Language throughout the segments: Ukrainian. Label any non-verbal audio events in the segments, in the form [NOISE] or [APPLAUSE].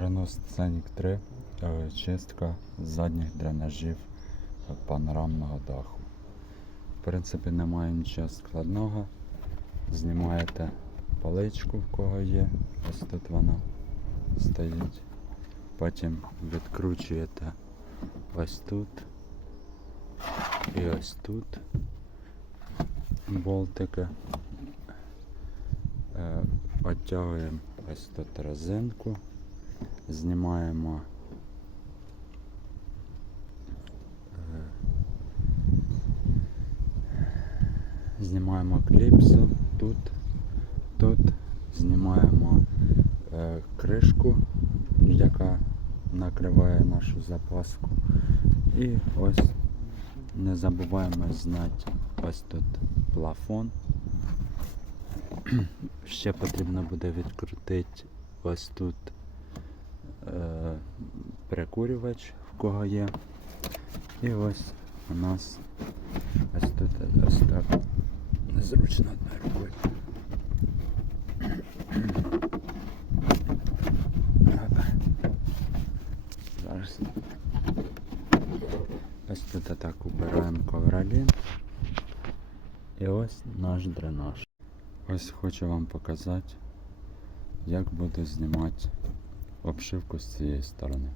Renault Scenic 3 е, чистка задніх дренажів панорамного даху. В принципі, немає нічого складного. Знімаєте паличку, в кого є. Ось тут вона стоїть. Потім відкручуєте ось тут і ось тут болтики. Е, Оттягуємо ось тут резинку, знімаємо знімаємо кліпсу тут, тут знімаємо е, кришку, яка накриває нашу запаску. І ось не забуваємо зняти ось тут плафон. Ще потрібно буде відкрутити ось тут прикурювач, в кого є. І ось у нас ось тут ось так незручно одною рукою. Зараз. Ось тут отак убираємо ковролін. І ось наш дренаж. Ось хочу вам показати, як буду знімати обшивку з цієї сторони.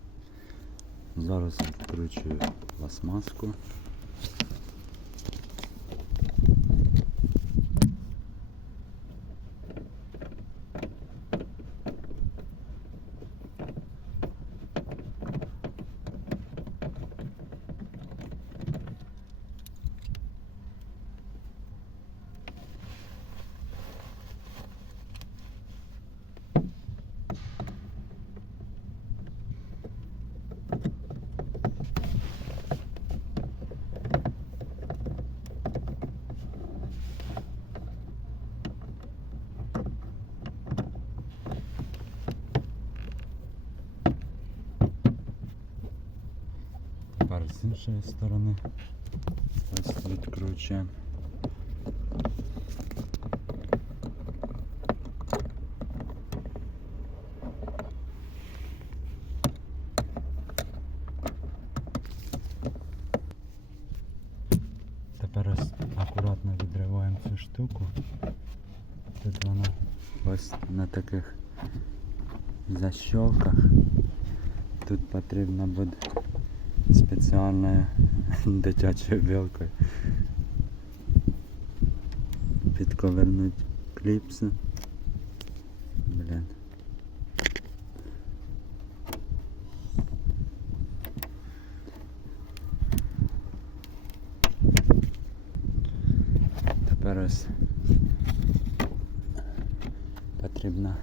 Зараз відкручую пластмаску. Тепер з іншої сторони ось відкручуємо. Тепер ось акуратно відриваємо цю штуку. Тут вона ось на таких защелках. Тут потрібно буде спеціальною [LAUGHS] дитячою вилкою підковернути кліпси. Блін. Тепер ось потрібно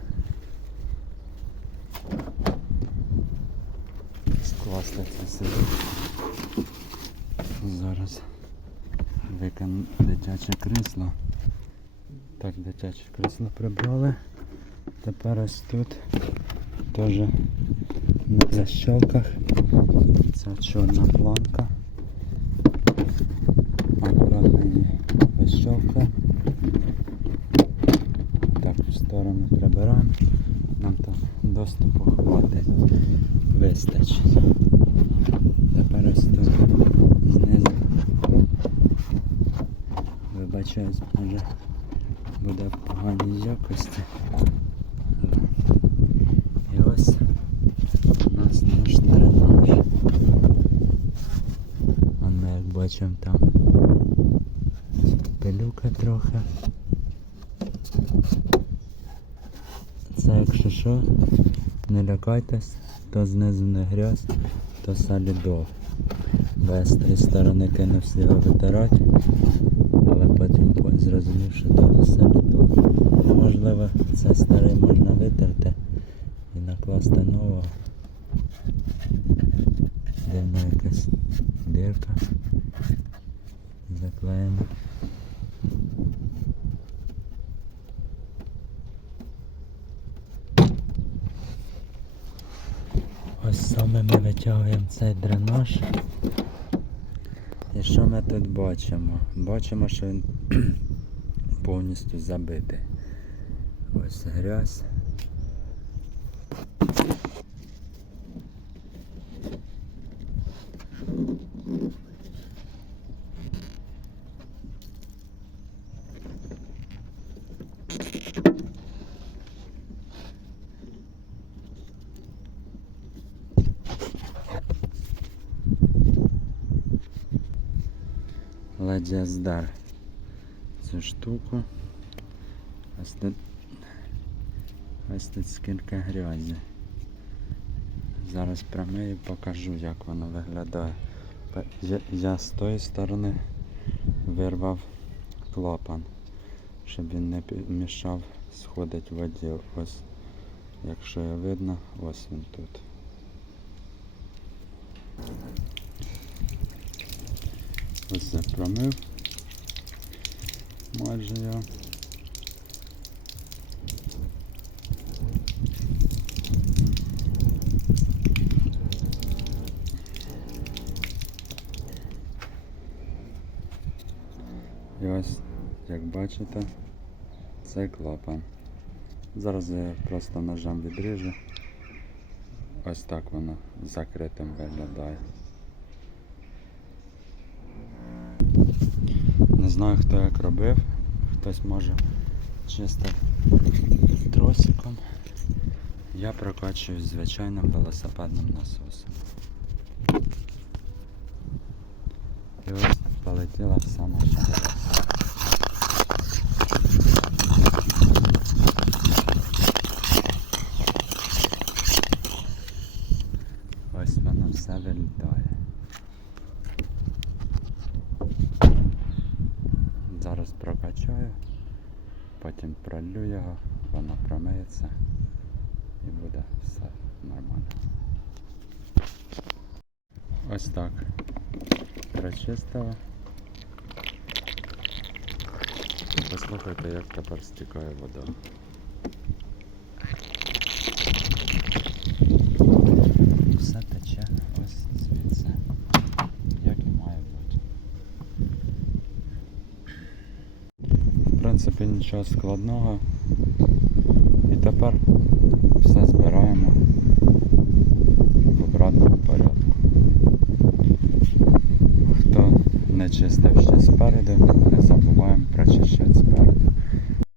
це все. Зараз викину дитяче крісло. Так, дитяче крісло прибрали. Тепер ось тут теж на защелках. Ця чорна планка. Акуратно її защелка. Так, в сторону прибираємо. Нам там доступу хватить. Вистачить. Тепер ось тут знизу. Вибачаюсь, може буде в поганій якості. І ось у нас наш дренаж. А ми як бачимо там пилюка трохи. Це якщо що, не лякайтесь, то знизу не грязь, то солідол. Бо я з тієї сторони кинувся його витирати, але потім по- зрозумів, що то солідол. Ну, Можливо, це старий можна витерти і накласти нового. Дивна якась дирка. Заклеїмо. Ось саме ми витягуємо цей дренаж. І що ми тут бачимо? Бачимо, що він [CLEARS THROAT] повністю забитий. Ось грязь. Ледзя здар цю штуку. Ось тут, ось тут скільки грязі. Зараз промию і покажу, як воно виглядає. Я, я з тої сторони вирвав клапан, щоб він не мішав сходить воді. Ось, якщо є видно, ось він тут. Ось це промив. Майже я. І ось, як бачите, це клапан. Зараз я просто ножем відріжу. Ось так воно закритим виглядає. Не знаю хто як робив, хтось може чисто тросиком. Я прокачуюсь звичайним велосипедним насосом. І ось полетіла вся наша. Ось воно все вилітає. Зараз прокачаю, потім пролю його, воно промиється і буде все нормально. Ось так. Прочистила. Послухайте, як тепер стікає вода. принципі нічого складного. І тепер все збираємо в обратному порядку. Хто не чистив ще спереду, не забуваємо прочищати спереду.